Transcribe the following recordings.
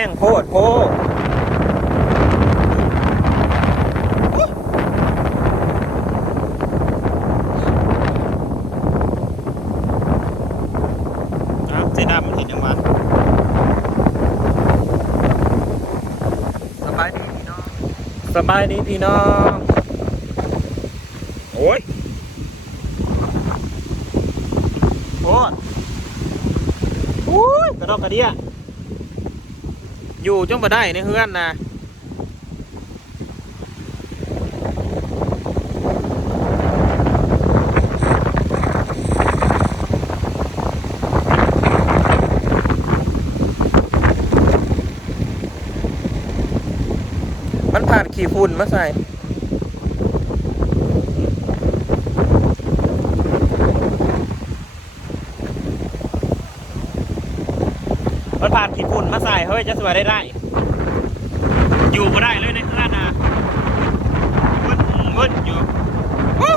ห้งโพดโพอ้าวเจดามันเห็นยังวะสบายดีพี่น้องสบายดีพี่น้องโอ้ยโอ้ยโอ้ยกระดอกกระเดีย อยู่จังบ่ได้ในเฮือนนะมันผ่านขี่ฝุ่นมาใส่ มันผ่านขีดฝุ่นมาใส่เฮ้ยจะสวยได้ได้ อยู่ก็ได้เลยในเฮือนนะมึนมึนอยู่วู้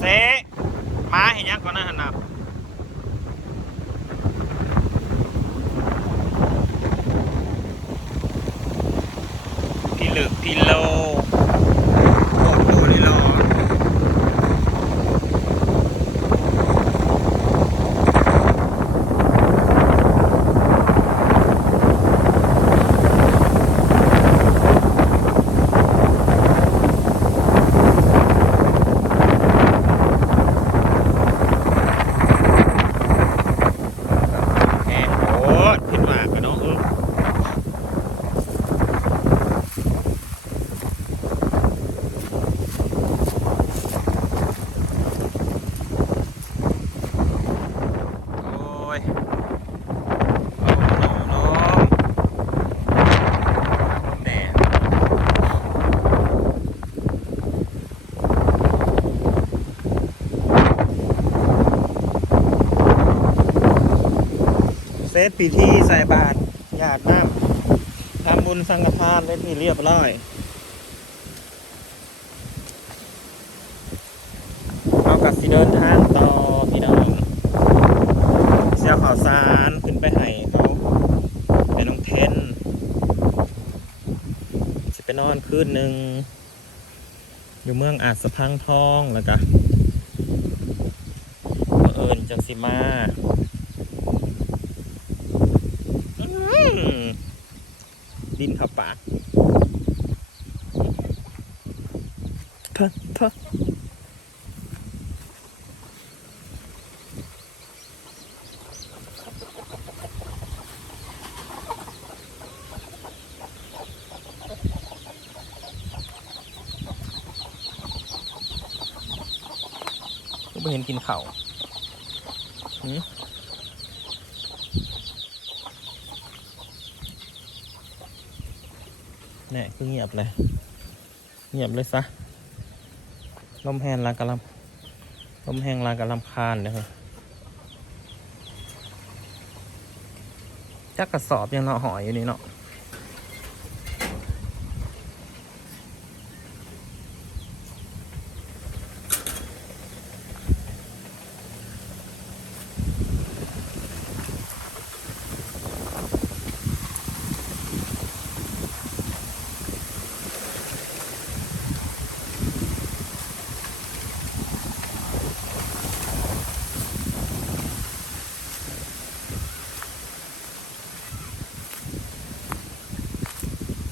เซมาเห็นยังก่อนนะฮันนับพี่ลึกพี่โล โอ้โหนี่หรอ แหมโอ้ยเห็นว่ากันเนาะเออโอ้ยโอ้โหน้องแน่ เซตปีที่ใส่บาตรหยาดน้ำทำบุญสังฆทานเป็นที่เรียบร้อยเอากับสิเดินทางต่อพี่น้องเสียข่าวสารขึ้นไปให้เขาเป็นน้องเทนจะไปนอนคืนหนึ่งอยู่เมืองอาจสะพังทองแล้วก็เอิญจังสิมาอื้อหือ ดินเขับปากเถอะเถอะก็ไม่เห็นกินข้าวหืม แน่คือเงียบเลย เงียบเลยซะลมแห้งลากระลำลมแห้งลากระลำคานเลยเฮ้ยจักกระสอบยังเนาะหอยอยู่นี่เนาะ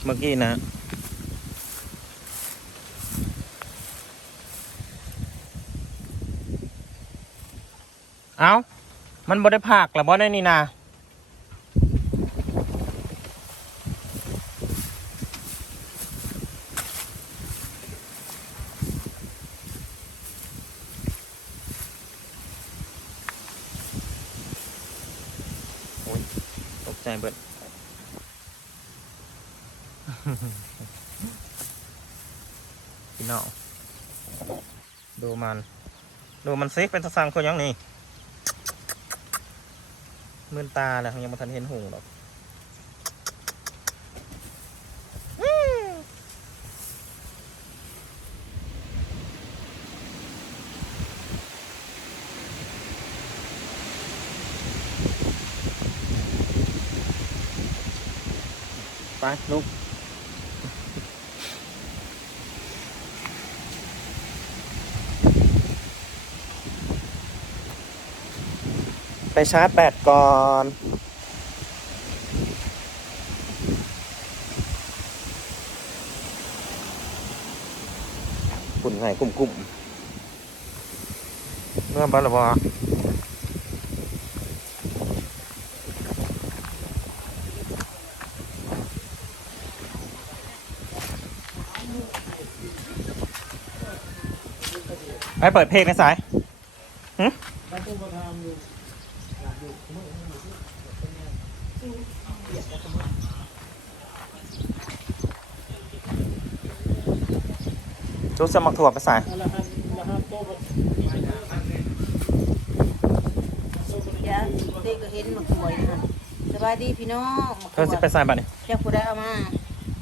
มื่อกี้นะ เอามันบ่ได้ผักหรอบ่ได้นี่นาโอ้ยตกใจเบิด พี่น้องดูมัน ดูมันซิเป็นตะสังคนยังนี่มืนตาแล้วยังม่ทันเห็นหงหรอกไปลุก ไปชาร์จแบตก่อน ปุ่นไงกลุ่มกลุ่มๆเมื่อบ้านหรอวะไปเปิดเพลงในสาย จุดสมัครถั่วไปสายเดี๋ยวเด็กก็เห็นมาสวยนะสบายดีพี่น้องเธอสิไปสายบัตรนี่เจ้าผู้ได้เอามา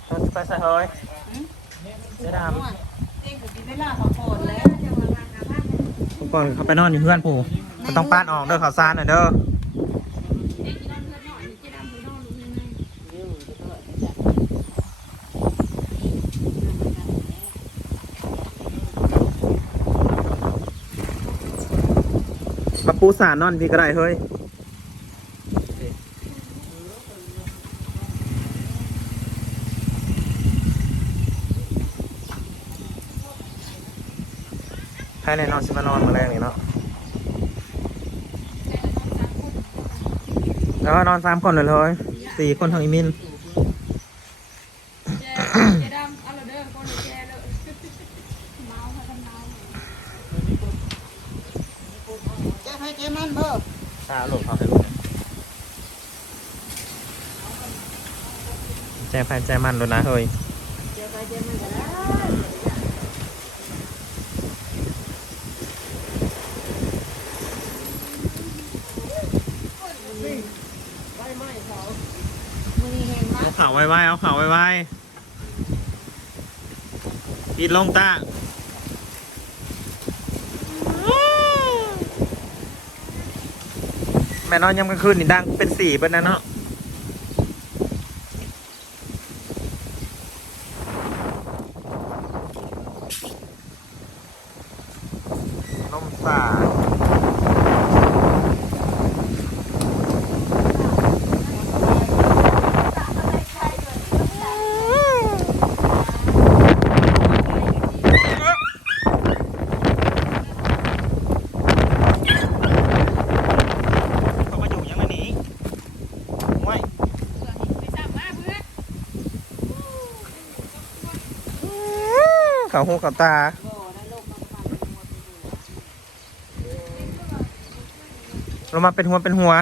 เธอสิไปสายเฮ้ยเจ๊ดเด็กก็กินเวลาพักผ่อนแล้วำทุกคนเขาไปนอนอยู่เพื่อนปู่ก็ต้องป้านออกเด้อข่าวสารหน่อยเด้อ ปูสานอนพี่ก็ได้เฮ้ยภายในนอนสิมานอนมาแรงนี่เนาะแล้วนอนสามคนเลยเลยสี่คนทางอีมิน เจ๊ดำเอาละเด้อคนแก่เลยเมาค่ะทำเมา เจ้า ให้เจมันเบ้อตาหลบเขาให้ลูกใจแฟนใจมันเลยนะเฮ้ยเจ้าไปเจ้ามันก็ได้มือเห็นมั้เอาข่าวไว้เอาข่าวไว้ปิดลงตา แม่นอนยามกลางคืนนี่ดังเป็นสี่ป็นนะเนาะ นมสาเขามาอยู่ยังไงนี้ไม่ ไปสั่งมาเพื่อน เขาหูเขาตา เรามาเป็นหัวเป็นหัว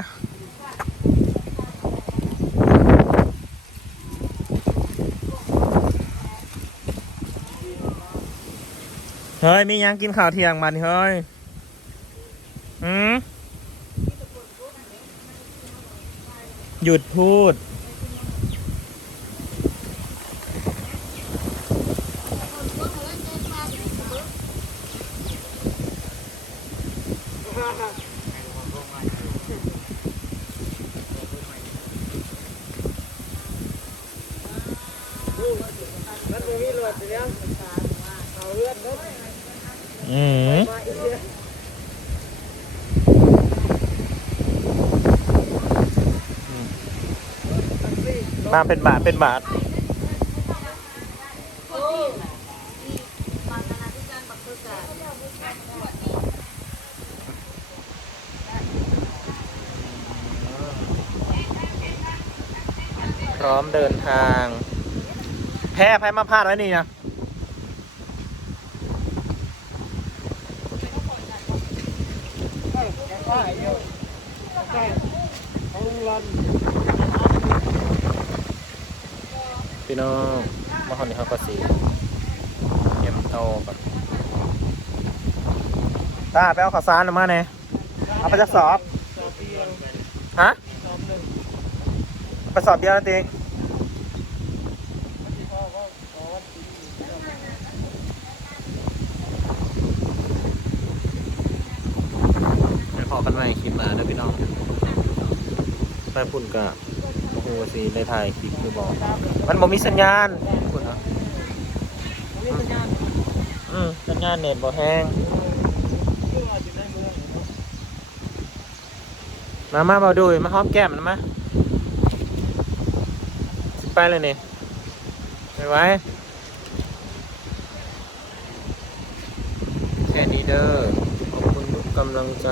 เฮ้ย มียังกินข้าวเที่ยงมานี่เฮ้ย อืมหยุดพูด อืมมาเป็นบาทเป็นบาทพร้อมเดินทาง แพ้ไพ่มาพลาดไว้นี่นะพี่น้องมาคนนี้เขาก็สีเก็บโตแบบตาไปเอาข้าวสารมาเนี่ยเอาไปจะสอบ ฮะไปสอบเดียวนะติงไปพอ กันใหม่คลิปมาเด้อพี่น้องไปพุ่นกับโอ้โหสิได้ถ่ายคลิปคือบอกมันบ่มีสัญญาณคุณเนาะอืมสัญญาณเน็ตบ่แห้งมามามาดูมาหอมแก้มมันมาสิไปเลยนี่ไปไว้แค่นี้เด้อขอบคุณทุกกำลังใจ